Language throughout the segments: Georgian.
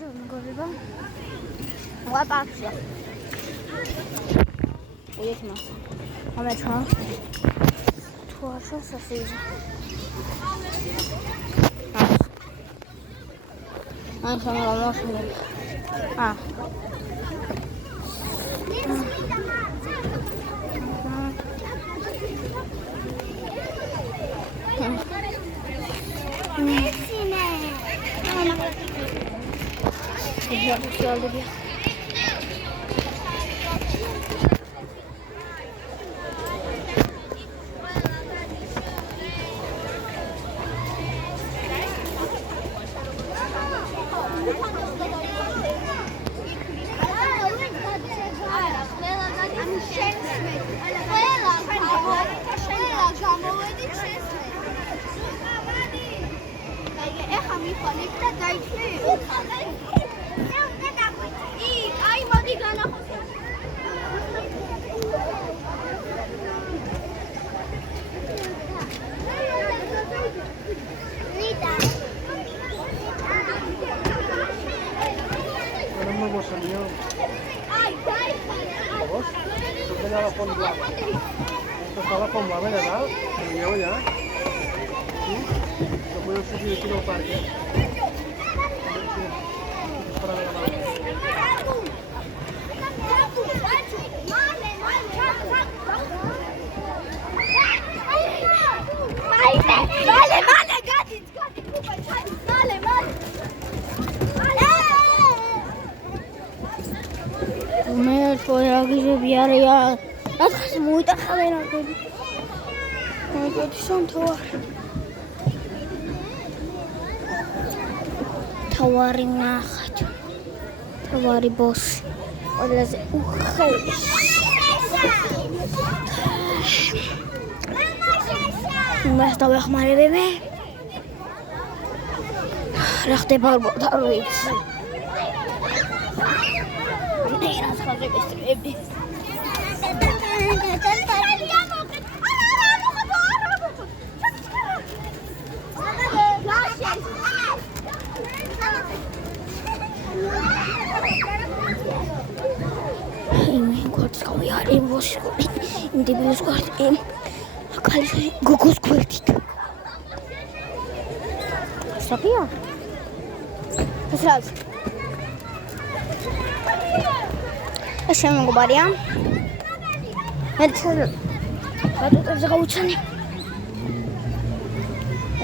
გორება. ვა პარკში. უიეთ მას. ამე ჩვენ. თუ არ შესაძლოა. ან სამომავლო. Я пошла тебе. Estaba con la ¿verdad? Me llevo ya. ¿Sí? Lo puedo subir aquí al parque. Para ver la mano. მე ფოიაგიზები არია. Ათქს მოიტახავენ აგები. მოიწოდი სამთავარი. თავარი ნახეთ. თავარი ბოსი. ყველაზე უხეში. მას დავეხმარებე მე. რა ხდება ალბათ არ ვიცი. ეს ხაზების ტრები. იმ ვოშკი ინდიბილის კვარტი კალისი გოგოს კვარტით საფია ეს რაც ეს შემოგბარია ერთად ბატონზე გაუჩანი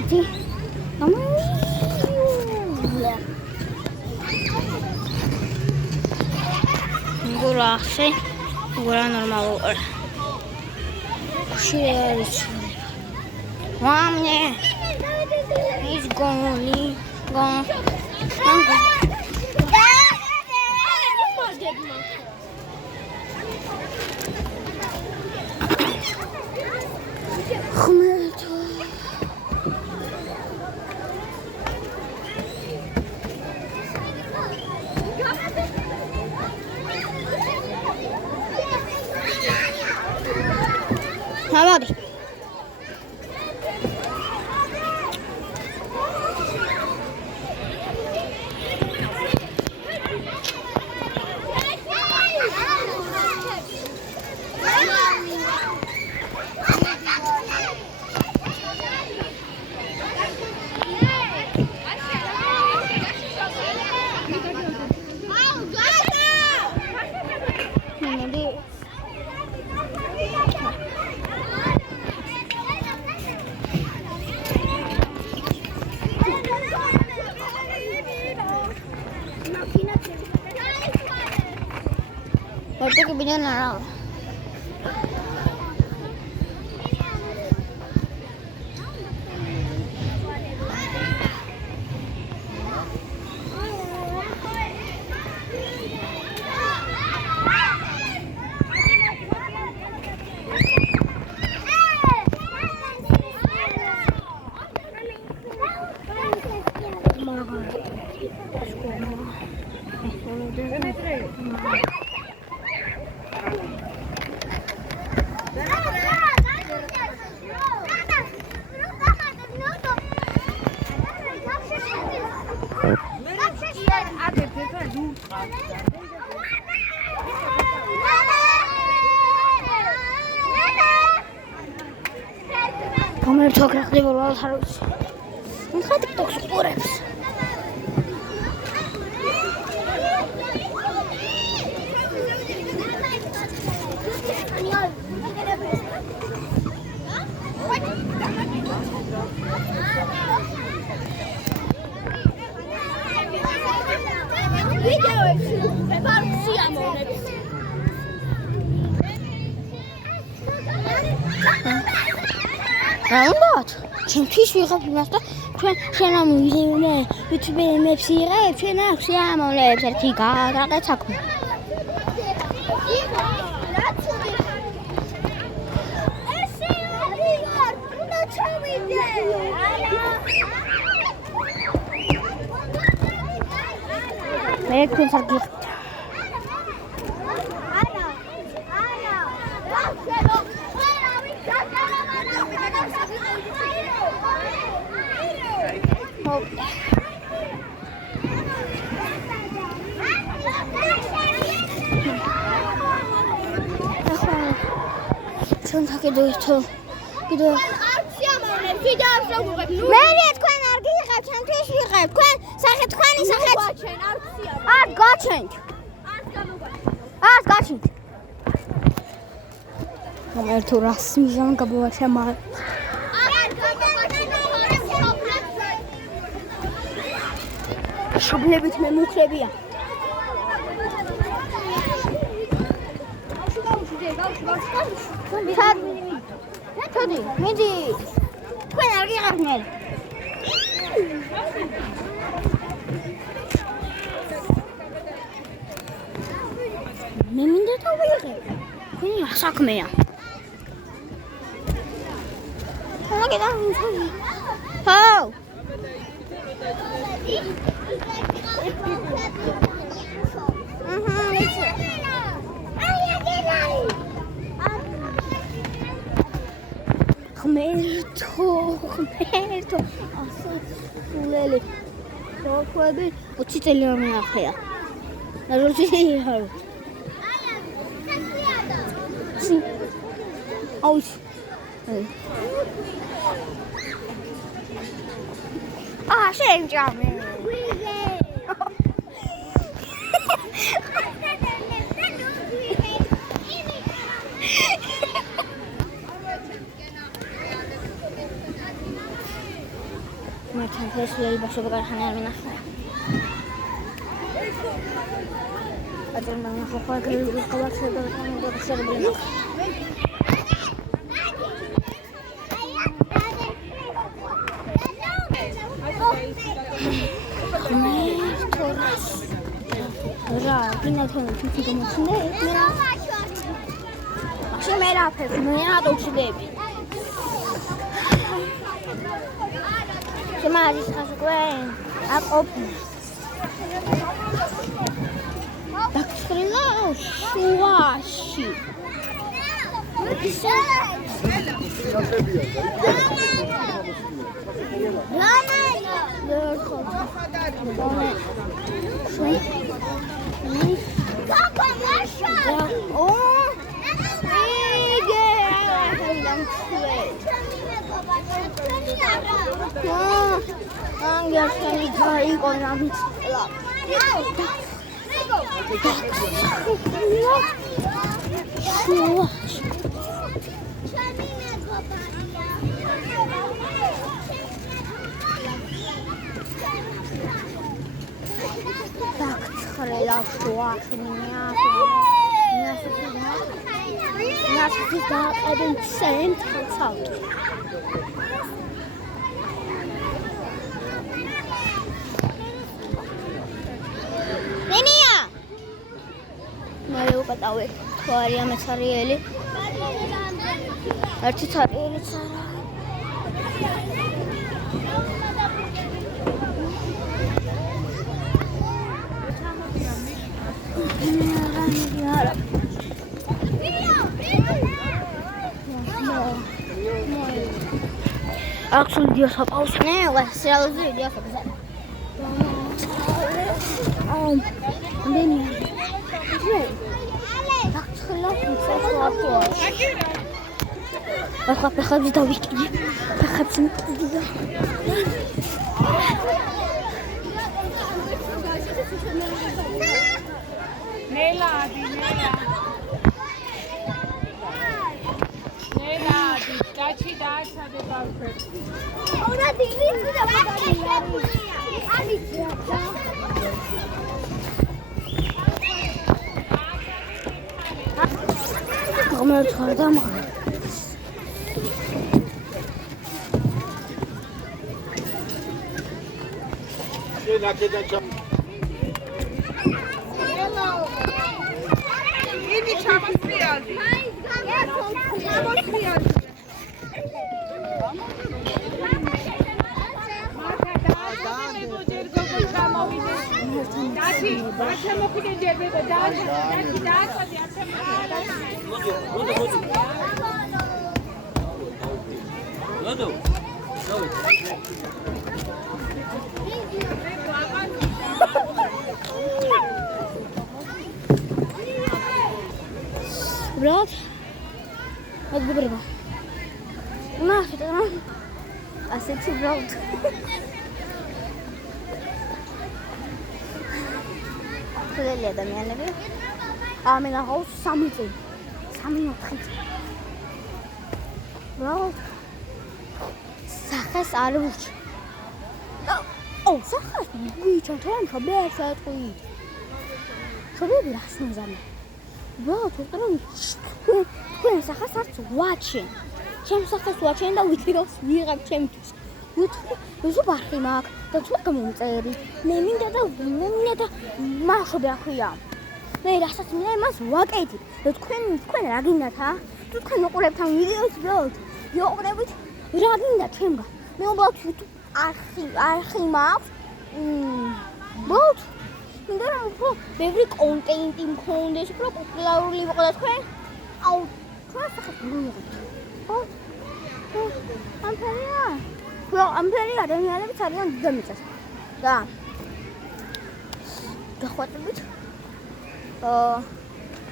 ეთი გურახე Gura normal. Cheers. Mommy. He's gone. Gone. Hadi. Ahorita que viene naranja. გამერთ ოგრახდება რა არ ვიცი. ხა TikTok-ს ყურებს. რა უნდათ? ჩემთვის ვიღებ იმას და ჩვენ ამ YouTube-ებს იღებ, ჩვენ აქვს ამოლებს ერთი გადაღეთ საქმე. მე თქვენს არ გიხდით. Schon tage durch to. Wieder. Meri თქვენ არ გიღებთ, ჩემთვის ვიღებ. თქვენ სახეთ თქვენი სახეთ. არ გაჩენთ. არ გაჩენთ. გამერ თუ რას მიზან გაბოვაშა მაგ. შობლებით მე მუქრებია. Todi, მიდი. თქვენ არ გიღებთ მე. მე მინდა დავიღებ. თქვენი რა საქმეა? მაგედა. ჰაუ. Ხმერთო. ასე სულელი. ხოები 20 წელიანი ახია. ნაჟოჩი ხარ. აუს. შენჯამე. ეს ლეიბაშო ბაგარხანი არ მინახა. აძერ მაგა ხო აგრე ყავახება და შეერბლება. რა, გინათონ თვითი გამოჩნდა მე რა. მე რა ფერს მე რა დავჭდები. Maris has grain. Up open. Tak strzelał szłaści. Angiarszani dwojgo na miczela. Tak, chrela szła, miasto się da jeden cent cały. Πατάω το αρία με τσαριέλι. Έρθει τσαριέλι τσαρά. Actually, Dios ha pausado. No, se ha dado Dios ha pasado. ახლა ფეხებს დავიკიდე. ფეხებს მიყიდე. ნელადი. დაჩი დააცადე ბავშვებს. უნდა დილით და Брат, вот доброго. Нахер, а сети брат. Куда ადამიანები? მე ნახავს 3 წელი. 3-4 წელი. Брат. სახეს არ ვუჩ. სახეს ვიჩათო ხაბერსატყვი. ხაბერი რასნზამე. Брат, თქვენ სახეს არც ვაჩენ. ჩემ სახეს ვაჩენ და ვიდეოს ვიღებ ჩემთვის. ვიწყო ბარხი მაქვს და თუ გამომწერი. მე მინდა და მაშობი ახვია. მე რასაც მინდა იმას ვაკეთებ. და თქვენ რა გინდათ, თუ თქვენ უყურებთ ამ ვიდეოს, брат, ვიყურებით რა გინდა ჩემგან. მე უბრალოდ YouTube არხი მაქვს. брат, მინდა რომ უფრო ბევრი კონტენტი მქონდეს, უფრო პოპულარული ვიყო და თქვენ თქვენ სახეს მივიღებთ. ამფერი ადამიანებიც არიან დედამიწაზე. და გახვეწებით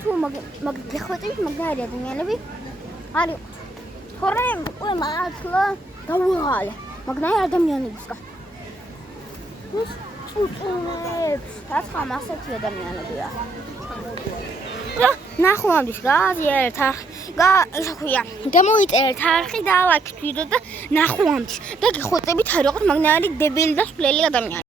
თუ გახვეწებით მაგარი ადამიანები არ იყოთ. თორემ უკვე მართლა დავიღალე მაგარი ადამიანებისგან. წუწუნებს თაცხამ ასეთი ადამიანებია. ნახვამდის გააზიარეთ ისე ქვია დამოიწერეთ არხი და ლაიქით ვიდეო და ნახვამდის და გიხვეწებით როგორც მაგარი დებილი და სვლელი ადამიანი.